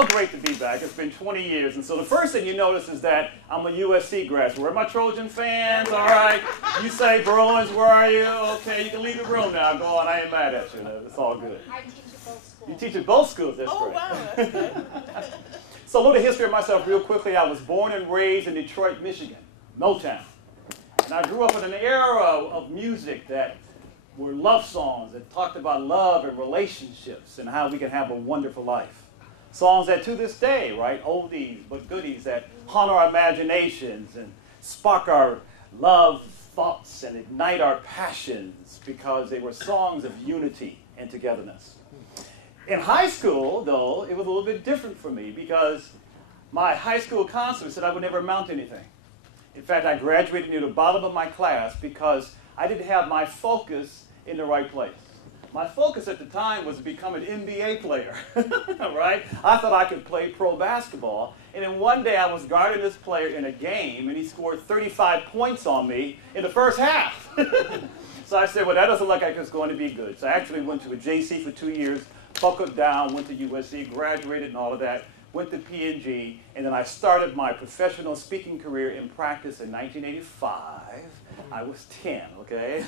so great to be back. It's been 20 years. And so the first thing you notice is that I'm a USC grad. So where are my Trojan fans? All right. You say Bruins, where are you? Okay, you can leave the room now. Go on. I ain't mad at you. It's all good. I teach at both schools. You teach at both schools. That's great. Oh, wow. That's good. So a little history of myself real quickly. I was born and raised in Detroit, Michigan, Motown. And I grew up in an era of music that were love songs that talked about love and relationships and how we can have a wonderful life. Songs that to this day, right, oldies but goodies that haunt our imaginations and spark our love thoughts and ignite our passions because they were songs of unity and togetherness. In high school, though, it was a little bit different for me because my high school counselor said I would never amount to anything. In fact, I graduated near the bottom of my class because I didn't have my focus in the right place. My focus at the time was to become an NBA player, right? I thought I could play pro basketball. And then one day I was guarding this player in a game, and he scored 35 points on me in the first half. So I said, well, that doesn't look like it's going to be good. So I actually went to a JC for 2 years, buckled down, went to USC, graduated and all of that, went to P&G, and then I started my professional speaking career in practice in 1985. I was 10, okay?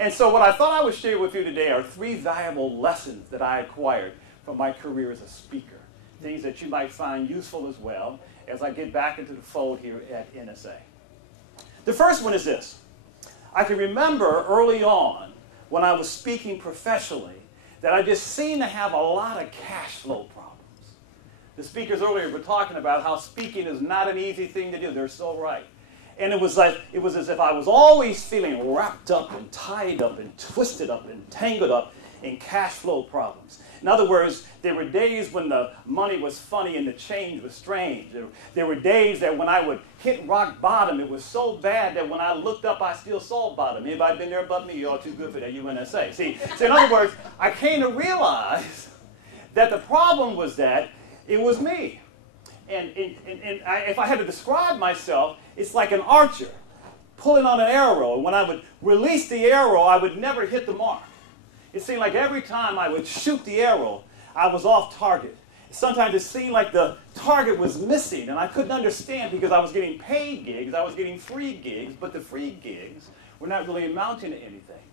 And so what I thought I would share with you today are 3 valuable lessons that I acquired from my career as a speaker. Things that you might find useful as well as I get back into the fold here at NSA. The first one is this. I can remember early on when I was speaking professionally that I just seemed to have a lot of cash flow problems. The speakers earlier were talking about how speaking is not an easy thing to do. They're so right. And it was as if I was always feeling wrapped up and tied up and twisted up and tangled up in cash flow problems. In other words, there were days when the money was funny and the change was strange. There were days that when I would hit rock bottom, it was so bad that when I looked up, I still saw bottom. Anybody been there but me? You're all too good for that UNSA. See, so in other words, I came to realize that the problem was that it was me. And if I had to describe myself, it's like an archer pulling on an arrow. And when I would release the arrow, I would never hit the mark. It seemed like every time I would shoot the arrow, I was off target. Sometimes it seemed like the target was missing, and I couldn't understand because I was getting paid gigs, I was getting free gigs, but the free gigs were not really amounting to anything.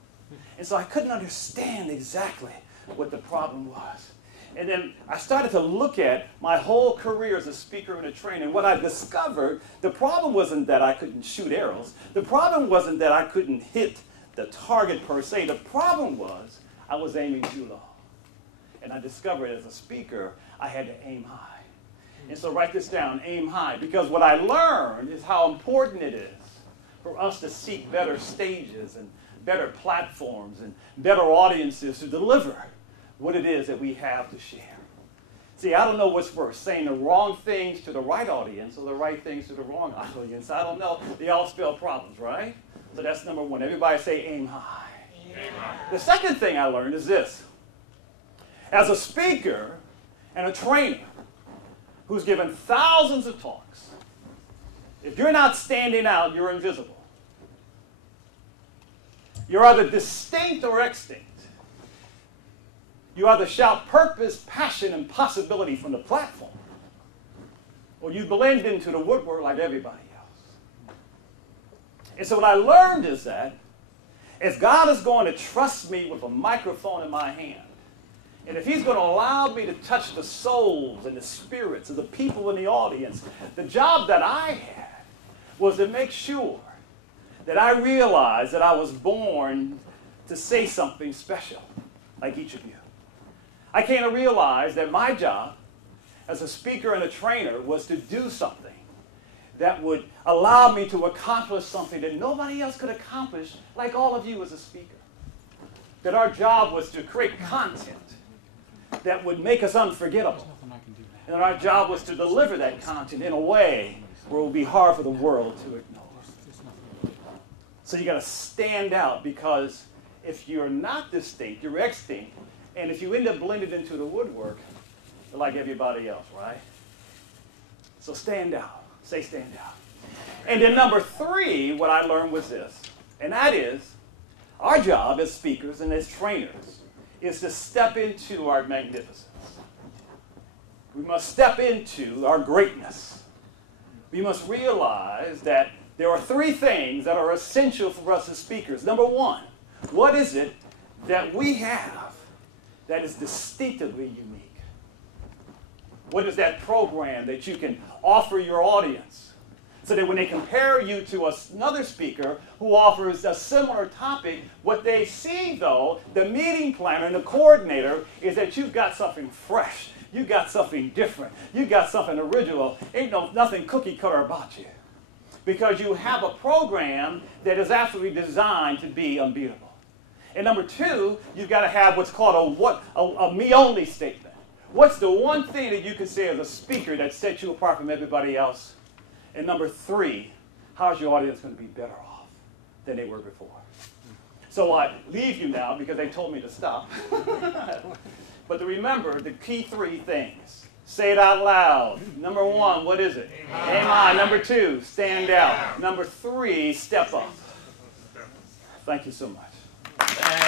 And so I couldn't understand exactly what the problem was. And then I started to look at my whole career as a speaker and a trainer. And what I discovered, the problem wasn't that I couldn't shoot arrows. The problem wasn't that I couldn't hit the target per se. The problem was I was aiming too low. And I discovered as a speaker, I had to aim high. And so write this down, aim high. Because what I learned is how important it is for us to seek better stages and better platforms and better audiences to deliver what it is that we have to share. See, I don't know what's worse, saying the wrong things to the right audience or the right things to the wrong audience. I don't know. They all spell problems, right? So that's number one. Everybody say aim high. Aim high. The second thing I learned is this. As a speaker and a trainer who's given thousands of talks, if you're not standing out, you're invisible. You're either distinct or extinct. You either shout purpose, passion, and possibility from the platform, or you blend into the woodwork like everybody else. And so what I learned is that if God is going to trust me with a microphone in my hand, and if he's going to allow me to touch the souls and the spirits of the people in the audience, the job that I had was to make sure that I realized that I was born to say something special, like each of you. I came to realize that my job as a speaker and a trainer was to do something that would allow me to accomplish something that nobody else could accomplish, like all of you as a speaker. That our job was to create content that would make us unforgettable. And our job was to deliver that content in a way where it would be hard for the world to ignore. So you got to stand out, because if you're not distinct, you're extinct. And if you end up blended into the woodwork, you're like everybody else, right? So stand out. Say stand out. And then number 3, what I learned was this. And that is, our job as speakers and as trainers is to step into our magnificence. We must step into our greatness. We must realize that there are three things that are essential for us as speakers. Number one, what is it that we have that is distinctively unique? What is that program that you can offer your audience so that when they compare you to another speaker who offers a similar topic, what they see, though, the meeting planner and the coordinator, is that you've got something fresh. You got something different. You got something original. Ain't nothing cookie cutter about you. Because you have a program that is absolutely designed to be unbeatable. And number two, you've got to have what's called a me-only statement. What's the one thing that you can say as a speaker that sets you apart from everybody else? And number three, how's your audience going to be better off than they were before? So I leave you now because they told me to stop. But to remember the key three things. Say it out loud. Number one, what is it? Amen. Number two, stand out. Number three, step up. Thank you so much.